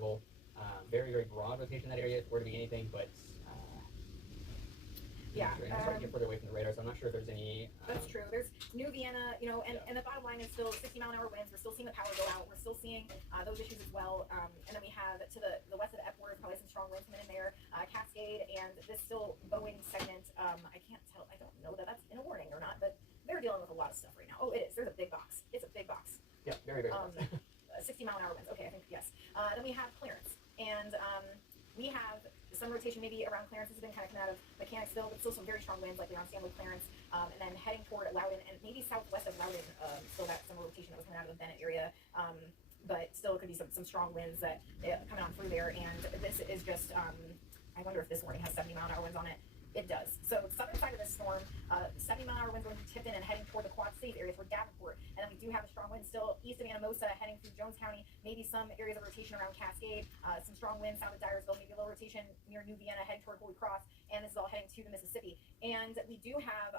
comfortable. Very, very broad rotation in that area if it were to be anything, but Yeah. I'm starting to get further away from the radar, so I'm not sure if there's any. That's true. There's New Vienna, and the bottom line is still 60-mile-an-hour winds. We're still seeing the power go out. We're still seeing those issues as well. And then we have to the west of Epworth, probably some strong winds coming in there. Cascade and this still Boeing segment. I can't tell. I don't know that that's in a warning or not, but they're dealing with a lot of stuff right now. Oh, it is. There's a big box. It's a big box. Yeah, very, very. 60-mile-an-hour winds. Okay, I think yes. Then we have Clarence, and we have some rotation maybe around Clarence. This has been kind of coming out of Mechanics still, but still some very strong winds like we're on Stanley, Clarence, and then heading toward Loudon and maybe southwest of Loudon. Still that summer rotation that was coming out of the Bennett area. But still it could be some strong winds that coming on through there. And this is just I wonder if this warning has 70-mile-an-hour winds on it. It does. So southern side of this storm, 70-mile-an-hour winds going through Tipton and heading toward the Quad Cities areas for Davenport. And then we do have a strong wind still east of Anamosa heading through Jones County. Maybe some areas of rotation around Cascade. Some strong winds south of Dyersville. Maybe a little rotation near New Vienna heading toward Holy Cross. And this is all heading to the Mississippi. And we do have,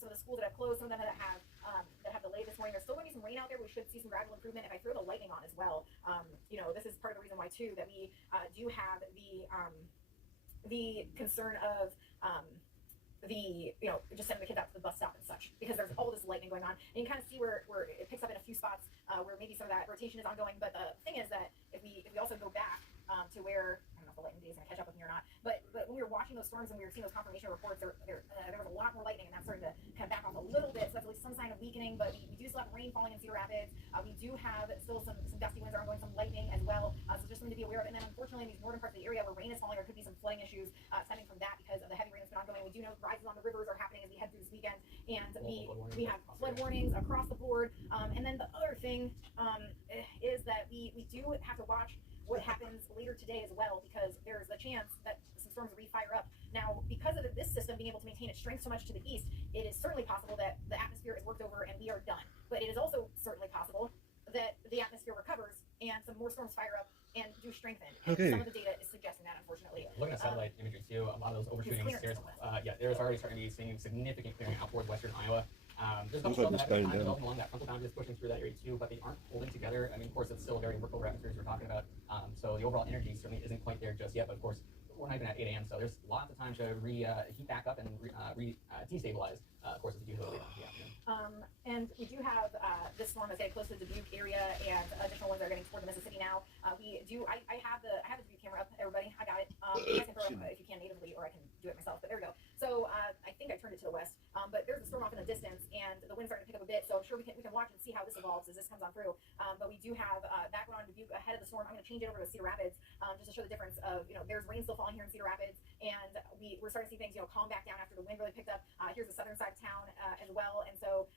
some of the schools that have closed, some of them that have delayed this morning. There's still going to be some rain out there. We should see some gradual improvement. If I throw the lightning on as well, this is part of the reason why too that we do have the concern of just sending the kids out to the bus stop and such, because there's all this lightning going on. And you can kind of see where it picks up in a few spots where maybe some of that rotation is ongoing. But the thing is that if we also go back to where, I don't know if the lightning day is going to catch up with me or not, but when we were watching those storms and we were seeing those confirmation reports, there was a lot more lightning, and that's starting to kind of back off a little bit. So that's at least some sign of weakening. But we do still have rain falling in Cedar Rapids. We do have still some gusty winds are ongoing, some lightning as well. So just something to be aware of. And then unfortunately in these northern parts of the area where rain is falling, there could be some flooding issues stemming from that because of the heavy rain that's been ongoing. We do know rises on the rivers are happening as we head through this weekend, and we have flood warnings across the board. And then the other thing is that we do have to watch what happens later today as well, because there's a chance that some storms re-fire up. Now, because of this system being able to maintain its strength so much to the east, it is certainly possible that the atmosphere is worked over and we are done. But it is also certainly possible that the atmosphere recovers and some more storms fire up and do strengthen. Okay. Some of the data is suggesting that, unfortunately. Looking at satellite imagery too, a lot of those overshooting there's already starting to be seeing significant clearing out towards western Iowa. There's a couple of them that are along that frontal boundary is pushing through that area too, but they aren't holding together. I mean, of course, it's still a very workable atmosphere as we're talking about. So the overall energy certainly isn't quite there just yet, but of course, we're not even at 8 a.m., so there's lots of time to heat back up and destabilize, of course, as you do in the afternoon. And we do have this storm that's getting close to the Dubuque area, and additional ones that are getting toward the Mississippi now. I have the Dubuque camera up, everybody. I got it. You guys can throw it up if you can natively, or I can do it myself. But there we go. So I think I turned it to the west, but there's a storm off in the distance, and the wind's starting to pick up a bit. So I'm sure we can watch and see how this evolves as this comes on through. But we do have that going on in Dubuque ahead of the storm. I'm going to change it over to Cedar Rapids just to show the difference of there's rain still falling here in Cedar Rapids, and we're starting to see things calm back down after the wind really picked up. Here's the southern side of town as well, and so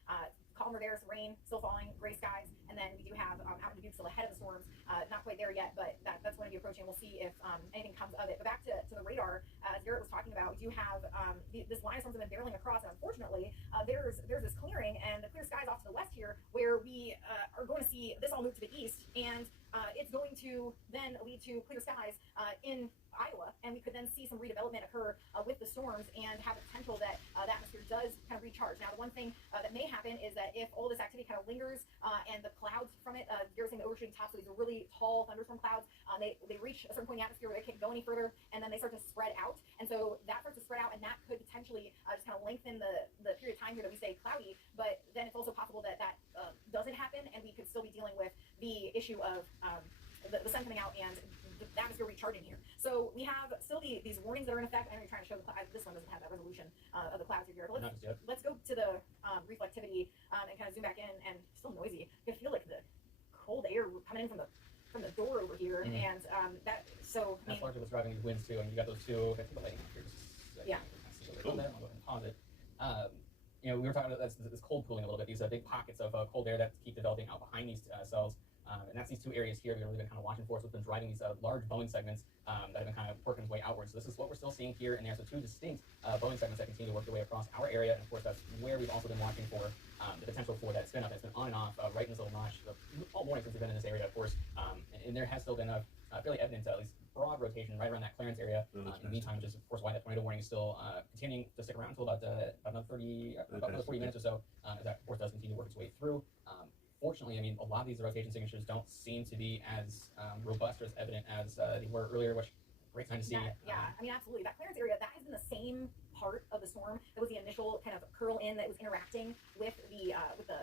calmer there, some rain still falling, gray skies, and then we do have out in Dubuque still ahead of the storms, not quite there yet, but that's going to be approaching. We'll see if anything comes of it. But back to the radar, as Garrett was talking about, we do have this line of storms have been barreling across, and unfortunately there's this clearing and the clear skies off to the west here where we are going to see this all move to the east, and it's going to then lead to clear skies in Iowa, and we could then see some redevelopment occur with the storms and have the potential that the atmosphere does kind of recharge. Now, the one thing that may happen is that if all this activity kind of lingers and the clouds from it, you're seeing the overshooting tops, so these are really tall thunderstorm clouds, they reach a certain point in the atmosphere where they can't go any further, and then they start to spread out, and so that starts to spread out, and that could potentially just kind of lengthen the period of time here that we stay cloudy. But then it's also possible that doesn't happen, and we could still be dealing with the issue of the sun coming out and the atmosphere recharging here. So we have still these warnings that are in effect. I know you're trying to show the cloud. This one doesn't have that resolution of the clouds here, but let's go to the reflectivity and kind of zoom back in. And still noisy. I feel like the cold air coming in from the door over here, and that's largely what's driving these winds too. And you got those two. If I take the lighting off here, yeah. I'll go ahead and pause it. We were talking about this cold cooling a little bit. These big pockets of cold air that keep developing out behind these cells. And that's these two areas here we've really been kind of watching for. So it's been driving these large Boeing segments that have been kind of working its way outwards. So this is what we're still seeing here and there. So two distinct Boeing segments that continue to work their way across our area. And of course, that's where we've also been watching for the potential for that spin up that's been on and off right in this little notch all morning since we've been in this area, of course. And there has still been a fairly evident, at least broad rotation right around that Clarence area. In the meantime, which is of course why that tornado warning is still continuing to stick around until about another 40 minutes or so, as that of course does continue to work its way through. unfortunately, I mean, a lot of these rotation signatures don't seem to be as robust or as evident as they were earlier, which great time to see. Yeah, I mean, absolutely. That clearance area, that has been the same part of the storm that was the initial kind of curl in that was interacting with the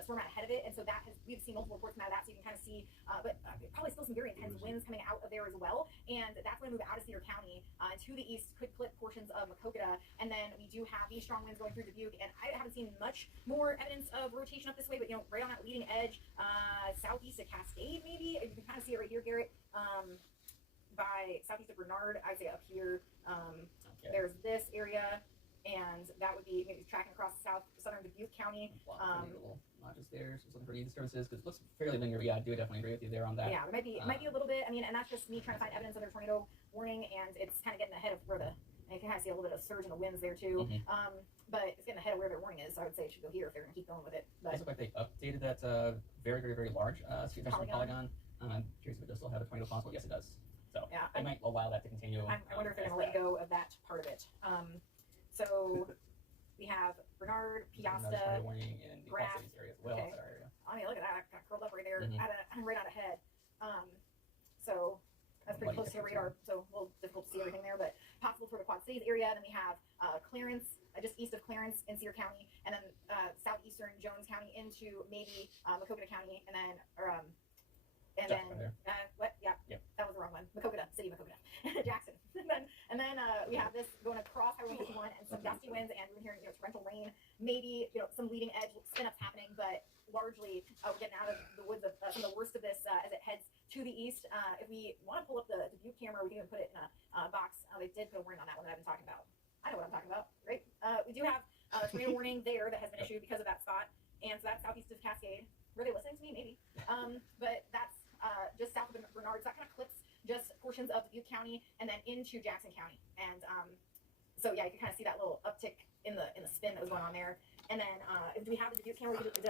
storm out ahead of it, and so that has, we've seen multiple reports come out of that, so you can kind of see, but probably still some very intense winds coming out of there as well, and that's going to move out of Cedar County to the east, could clip portions of Maquoketa, and then we do have these strong winds going through Dubuque, and I haven't seen much more evidence of rotation up this way, but right on that leading edge, southeast of Cascade, maybe you can kind of see it right here, Garrett. By southeast of Bernard, I'd say up here, Okay. there's this area, and that would be maybe tracking across southern Dubuque County. Little notches there, so something for needs services, because it looks fairly linear. Yeah, I do definitely agree with you there on that. Yeah, there might be a little bit. I mean, and that's just me trying to find evidence of their tornado warning, and it's kind of getting ahead of where and you can kind of see a little bit of surge in the winds there too. But it's getting ahead of where their warning is, so I would say it should go here if they're going to keep going with it. But it looks like they updated that very, very, very large polygon. I'm curious if it does still have a tornado possible. Yes, it does. So yeah, they might allow that to continue. I wonder if they're going to let go of that part of it. So we have Bernard, Piasta, warning in the Graff. area as well. Okay. That area. I mean, look at that! I got curled up right there, right out ahead. So that's pretty close to the radar. So a little difficult to see everything there, but possible for the Quad Cities area. And then we have Clarence, just east of Clarence in Cedar County, and then southeastern Jones County into maybe Maquoketa County, and then what? Yeah, that was the wrong one. Maquoketa, city of Maquoketa, Jackson. and then we have this going across Highway 151 and some gusty winds, and we're hearing torrential rain. Maybe some leading edge spin ups happening, but largely we're getting out of the woods of some of the worst of this as it heads to the east. If we want to pull up the Dubuque camera, we can even put it in a box. They did put a warning on that one that I've been talking about. I know what I'm talking about, right? We do have a tornado warning there that has been issued because of that spot, and so that's southeast of Cascade. Were they listening to me? Maybe. But that's just south of Bernard. So that kind of clips just portions of Dubuque County and then into Jackson County. And so yeah, you can kind of see that little uptick in the spin that was going on there. And then if we have the Dubuque camera, we could